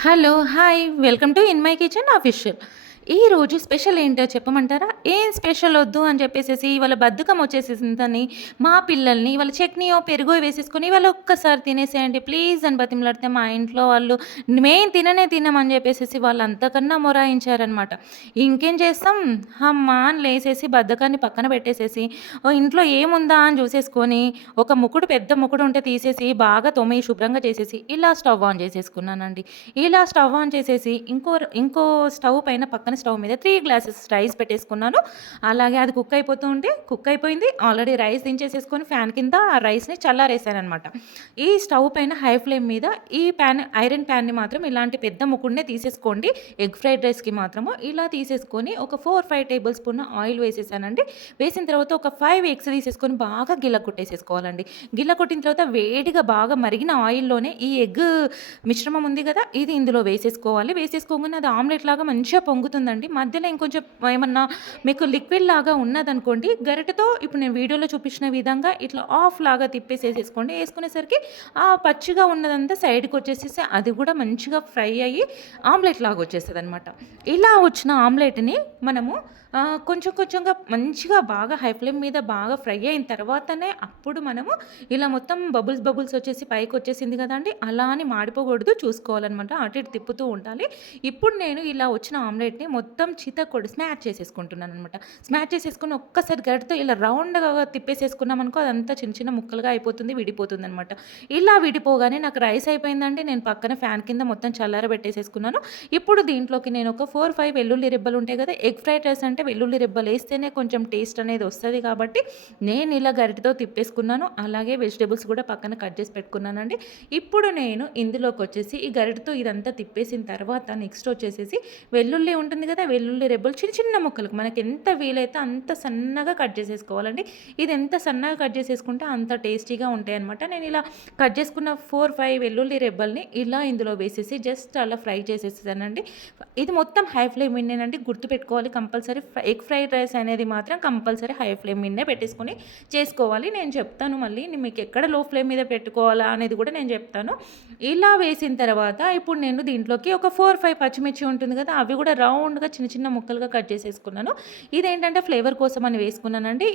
Hello! Hi! Welcome to in my kitchen official. ఈరోజు special ఏంటో చెప్పమంటారా? ఏం స్పెషల్ ఒద్దు అని చెప్పేసేసి ఇవాళ బద్ధకం వచ్చేసేసిందని మా పిల్లల్ని ఇవాళ చట్నీయో, పెరుగో వేసేసుకొని ఇవాళ ఒక్కసారి తినేసేయండి ప్లీజ్ అని బతిమలాడితే మా ఇంట్లో వాళ్ళు మేము తినమని చెప్పేసేసి వాళ్ళు అంతకన్నా మొరాయించారనమాట. ఇంకేం చేస్తాం? హమ్మా అని లేసేసి బద్ధకాన్ని పక్కన పెట్టేసేసి ఇంట్లో ఏముందా అని చూసేసుకొని ఒక ముకుడు పెద్ద ముకుడు ఉంటే తీసేసి బాగా తోమి శుభ్రంగా చేసేసి ఇలా స్టవ్ ఆన్ చేసేసుకున్నానండి. ఇలా స్టవ్ ఆన్ చేసేసి ఇంకో స్టవ్ పైన పక్కన స్టవ్ మీద 3 గ్లాసెస్ రైస్ పెట్టేసుకున్నాను. అలాగే అది కుక్ అయిపోయింది. ఆల్రెడీ రైస్ దించేసేసుకొని ఫ్యాన్ కింద ఆ రైస్‌ని చల్లారేసాననమాట. ఈ స్టవ్ పైన హై ఫ్లేమ్ మీద ఈ ఐరన్ ప్యాన్‌ని మాత్రం ఇలాంటి పెద్ద ముకుడునే తీసేసుకోండి. ఎగ్ ఫ్రైడ్ రైస్‌కి మాత్రము ఇలా తీసేసుకొని ఒక 4, 5 టేబుల్ స్పూన్ ఆయిల్ వేసేసానండి. వేసిన తర్వాత ఒక 5 ఎగ్స్ తీసేసుకొని బాగా గిల్ల కొట్టేసేసుకోవాలండి. గిల్ల కొట్టిన తర్వాత వేడిగా బాగా మరిగిన ఆయిల్‌లోనే ఈ ఎగ్ మిశ్రమం ఉంది గదా! ఇది ఇందులో వేసేసుకోవాలి. వేసేసుకోగానే అది ఆమ్లెట్ లాగా మంచిగా పొంగుతుందండి. మధ్యలో ఇంకొంచెం ఏమన్నా మీకు లిక్విడ్ లాగా ఉన్నదనుకోండి, గరిటెతో ఇప్పుడు నేను వీడియోలో చూపించిన విధంగా ఇట్లా ఆఫ్ లాగా తిప్పేసేసేసుకోండి. ఏసుకునేసరికి ఆ పచ్చిగా ఉన్నదంతా సైడ్‌కొచ్చేసేసి అది గూడా మంచిగా ఫ్రై అయ్యి ఆమ్లెట్ లాగా వచ్చేస్తదనమాట. ఇలా వచ్చిన ఆమ్లెట్‌ని మనము కొంచెం కొంచెంగా మంచిగా బాగా హై ఫ్లేమ్ మీద బాగా ఫ్రై అయిన తర్వాతనే అప్పుడు మనము ఇలా మొత్తం బబుల్స్ వచ్చేసి పైకొచ్చేసింది కదండీ! అలా అని మాడిపోకూడదు చూసుకోవాలనమాట. అటు ఇటు తిప్పుతూ ఉండాలి. ఇప్పుడు నేను ఇలా వచ్చిన ఆమ్లెట్‌ని మొత్తం చితకొడి స్మాష్ చేసేసుకుంటున్నాననమాట. స్మాష్ చేసేసుకొని ఒక్కసారి గరిటెతో ఇలా రౌండ్‌గా తిప్పేసేసుకున్నామనుకో అదంతా చిన్న చిన్న ముక్కలుగా అయిపోతుంది, విడిపోతుందనమాట. ఇలా విడిపోగానే నాకు రైస్ అయిపోయిందండి. నేను పక్కన ఫ్యాన్ కింద మొత్తం చల్లారబెట్టేసేసుకున్నాను. ఇప్పుడు దీంట్లోకి నేను ఒక 4, 5 వెల్లుల్లి రెబ్బలు ఉంటాయి కదా! ఎగ్ ఫ్రైడ్ రైస్ అంటే వెల్లుల్లి రెబ్బలేస్తేనే కొంచెం టేస్ట్ అనేది వస్తది కాబట్టి నేను ఇలా గరిటెతో తిప్పేసుకున్నాను. అలాగే వెజిటబుల్స్ కూడా పక్కన కట్ చేసి పెట్టుకున్నానండి. ఇప్పుడు నేను ఇందులోకొచ్చేసి ఈ గరిటెతో ఇదంతా తిప్పేసిన తర్వాత నెక్స్ట్ వచ్చేసేసి వెల్లుల్లి ఉంటుంది కదా! వెల్లుల్లి రెబ్బలు చిన్న చిన్న ముక్కలకు మనకెంత వీలైతే అంత సన్నగా కట్ చేసేసుకోవాలండి. ఇది ఎంత సన్నగా కట్ చేసేసుకుంటే అంత టేస్టీగా ఉంటాయన్నమాట. నేను ఇలా కట్ చేసుకున్న 4, 5 వెల్లుల్లి రెబ్బల్ని ఇలా ఇందులో వేసేసి జస్ట్ అలా ఫ్రై చేసేసానండి. ఇది మొత్తం హై ఫ్లేమ్ మీదనేనండి గుర్తుపెట్టుకోవాలి కంపల్సరీ. ఎగ్ ఫ్రైడ్ రైస్ అనేది మాత్రం కంపల్సరీ హై ఫ్లేమ్ మీదనే పెట్టేసుకొని చేసుకోవాలి. నేను చెప్తాను మళ్ళీ మీకు ఎక్కడ లో ఫ్లేమ్ మీద పెట్టుకోవాలా అనేది కూడా నేను చెప్తాను. ఇలా వేసిన తర్వాత ఇప్పుడు నేను దీంట్లోకి ఒక 4, 5 పచ్చిమిర్చి ఉంటుంది కదా! అవి కూడా రౌండ్‌గా చిన్న చిన్న ముక్కలుగా కట్ చేసేసుకున్నాను. ఇదేంటంటే ఫ్లేవర్ కోసం అని వేసుకున్నానండి.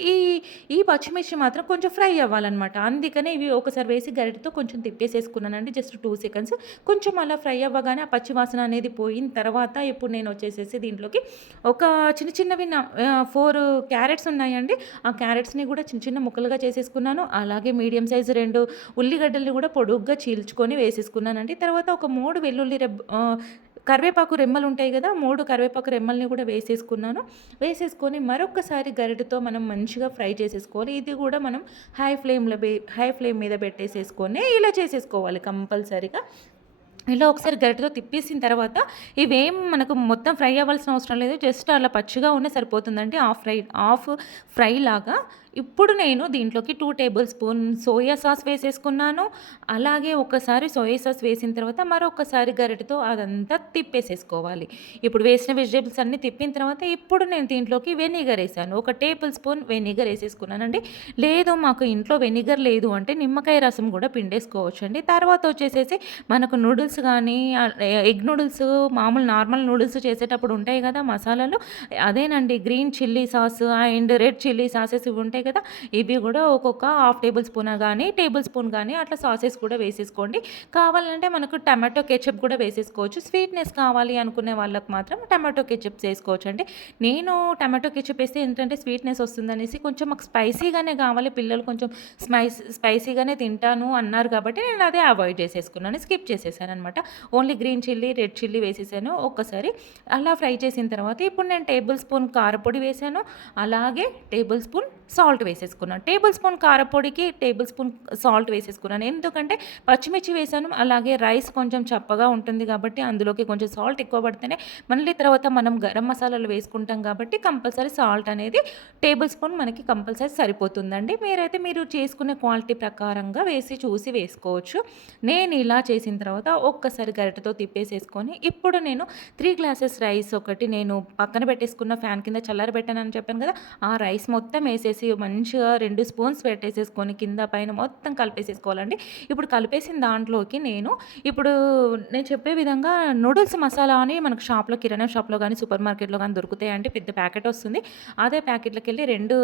ఈ పచ్చిమిర్చి మాత్రం కొంచెం ఫ్రై అవ్వాలనమాట. అందుకనే ఇవి ఒకసారి వేసి గరిటెతో కొంచెం తిప్పేసేసుకున్నానండి. Just 2 seconds. కొంచెం అలా ఫ్రై అవ్వగానే ఆ పచ్చి వాసన అనేది పోయిన తర్వాత ఇప్పుడు నేను వచ్చేసేసి దీంట్లోకి ఒక చిన్న చిన్నవి 4 క్యారెట్స్ ఉన్నాయండి. ఆ క్యారెట్స్‌ని కూడా చిన్న చిన్న ముక్కలుగా చేసేసుకున్నాను. అలాగే మీడియం సైజ్ 2 ఉల్లిగడ్డల్ని కూడా పొడుగ్గా చీల్చుకొని వేసేసుకున్నానండి. తర్వాత ఒక 3 కరివేపాకు రెమ్మలుంటాయి గదా! 3 కరివేపాకు రెమ్మల్ని కూడా వేసేసుకున్నాను. వేసేసుకొని మరొక్కసారి గరిటెతో మనం మంచిగా ఫ్రై చేసేసుకోవాలి. ఇది కూడా మనం హై ఫ్లేమ్ మీద పెట్టేసేసుకొని ఇలా చేసేసుకోవాలి కంపల్సరీగా. ఇలా ఒకసారి గరిటెతో తిప్పేసిన తర్వాత ఇవేం మనకు మొత్తం ఫ్రై అవ్వాల్సిన అవసరం లేదు. జస్ట్ అలా పచ్చిగా ఉన్న సరిపోతుందండి. హాఫ్ ఫ్రై లాగా. ఇప్పుడు నేను దీంట్లోకి 2 టేబుల్ స్పూన్ సోయా సాస్ వేసేసుకున్నాను. అలాగే ఒకసారి సోయా సాస్ వేసిన తర్వాత మరొకసారి గరిటెతో అదంతా తిప్పేసేసుకోవాలి. ఇప్పుడు వేసిన వెజిటబుల్స్ అన్నీ తిప్పిన తర్వాత ఇప్పుడు నేను దీంట్లోకి వెనిగర్ ఏసాను. ఒక టేబుల్ స్పూన్ వెనిగర్ ఏసేసుకున్నానండి. లేదు మాకు ఇంట్లో వెనిగర్ లేదు అంటే నిమ్మకాయ రసం కూడా పిండేసుకోవచ్చండి. తర్వాత వచ్చేసేసి మనకు నూడిల్స్ గానీ, ఎగ్ నూడిల్స్ మామూలు నార్మల్ నూడిల్స్ చేసేటప్పుడు ఉంటాయి కదా మసాలాలు. అదేనండి green chilli sauce and red chilli sauces ఇవి ఉంటాయి కదా! ఇవి కూడా ఒక్కొక్క హాఫ్ టేబుల్ స్పూన్ గానీ అట్లా సాసెస్ కూడా వేసేసుకోండి. కావాలంటే మనకు టమాటో కెచప్ కూడా వేసేసుకోవచ్చు. స్వీట్‌నెస్ కావాలి అనుకునే వాళ్ళకి మాత్రం టమాటో కెచప్స్ ఏసుకోవచ్చండి. నేను టమాటో కెచప్ ఏస్తే ఏంటంటే స్వీట్‌నెస్ వస్తుందనేసి కొంచెం మాకు స్పైసీగానే కావాలి, పిల్లలు కొంచెం స్పైసీగానే తింటాను అన్నారు కాబట్టి నేను అదే అవాయిడ్ చేసేసుకున్నాను. స్కిప్ చేసేసాననమాట. Only green chilli, red chilli వేసేసాను ఒక్కసారి. అలా ఫ్రై చేసిన తర్వాత ఇప్పుడు నేను టేబుల్ స్పూన్ కారపొడి వేసాను. అలాగే టేబుల్ స్పూన్ సాల్ట్ వేసేసుకున్నాను. టేబుల్ స్పూన్ కారపొడికి టేబుల్ స్పూన్ సాల్ట్ వేసేసుకున్నాను. ఎందుకంటే పచ్చిమిర్చి వేసాను. అలాగే రైస్ కొంచెం చప్పగా ఉంటుంది కాబట్టి అందులోకి కొంచెం సాల్ట్ ఎక్కువ పడితేనే మళ్ళీ తర్వాత మనం గరం మసాలాలు వేసుకుంటాం కాబట్టి కంపల్సరీ సాల్ట్ అనేది టేబుల్ స్పూన్ మనకి కంపల్సరీ సరిపోతుందండి. మీరు చేసుకునే క్వాలిటీ ప్రకారంగా చూసి వేసుకోవచ్చు. నేను ఇలా చేసిన తర్వాత ఒక్కసారి గరిటెతో తిప్పేసేసుకొని ఇప్పుడు నేను 3 గ్లాసెస్ రైస్ ఒకటి నేను పక్కన పెట్టేసుకున్న ఫ్యాన్ కింద చల్లారబెట్టానని చెప్పాను కదా! ఆ రైస్ మొత్తం చెప్పేసి మంచిగా 2 స్పూన్స్ పెట్టేసేసుకొని కింద పైన మొత్తం కలిపేసేసుకోవాలండి. ఇప్పుడు కలిపేసిన దాంట్లోకి ఇప్పుడు నేను చెప్పే విధంగా నూడిల్స్ మసాలా అని మనకు షాప్‌లో కిరాణా షాప్‌లో గాని, సూపర్ మార్కెట్‌లో గాని దొరుకుతాయండి. పెద్ద ప్యాకెట్ వస్తుంది. అదే ప్యాకెట్‌లకెళ్ళి 2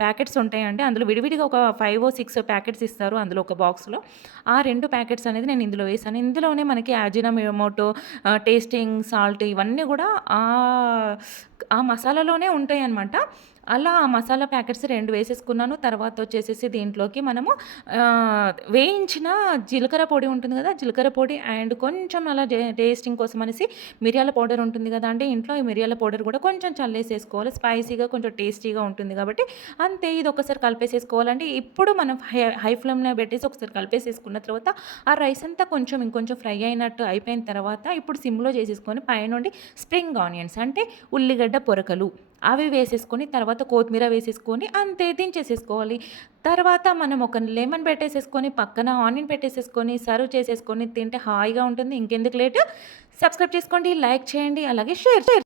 ప్యాకెట్స్ ఉంటాయండి. అందులో విడివిడిగా ఒక 5ఓ, 6ఓ ప్యాకెట్స్ ఇస్తారు అందులో ఒక బాక్స్‌లో. ఆ 2 ప్యాకెట్స్ అనేది నేను ఇందులో వేశాను. ఇందులోనే మనకి అజినోమోటో, టేస్టింగ్ సాల్ట్ ఇవన్నీ గూడా ఆ మసాలాలోనే ఉంటాయన్నమాట. అలా ఆ మసాలా ప్యాకెట్స్ 2 వేసేసుకున్నాను. తర్వాత వచ్చేసేసి దీంట్లోకి మనము వేయించిన జీలకర్ర పొడి ఉంటుంది గదా! జీలకర్ర పొడి అండ్ కొంచెం అలా టేస్టింగ్ కోసం అనేసి మిరియాల పౌడర్ ఉంటుంది గదా అండి ఇంట్లో. ఈ మిరియాల పౌడర్ గూడా కొంచెం చల్లేసేసుకోవాలి. స్పైసీగా కొంచెం టేస్టీగా ఉంటుంది గాబట్టి అంతే. ఇదొక్కసారి కలిపేసేసుకోవాలండి. ఇప్పుడు మనం హై ఫ్లేమ్‌లో పెట్టేసి ఒకసారి కలిపేసేసుకున్న తర్వాత ఆ రైస్ అంతా కొంచెం ఇంకొంచెం ఫ్రై అయినట్టు అయిపోయిన తర్వాత ఇప్పుడు సిమ్‌లో చేసేసుకొని పైనుండి స్ప్రింగ్ ఆనియన్స్ అంటే ఉల్లిగడ్డ పొరకలు అవి వేసేసుకొని తర్వాత కొత్తిమీర వేసేసుకొని అంతే దించేసేసుకోవాలి. తర్వాత మనం ఒక లెమన్ పెట్టేసేసుకొని పక్కన ఆనియన్ పెట్టేసేసుకొని సర్వ్ చేసేసుకొని తింటే హాయిగా ఉంటుంది. ఇంకెందుకు లేటు సబ్స్క్రైబ్ చేసుకోండి, లైక్ చేయండి, అలాగే షేర్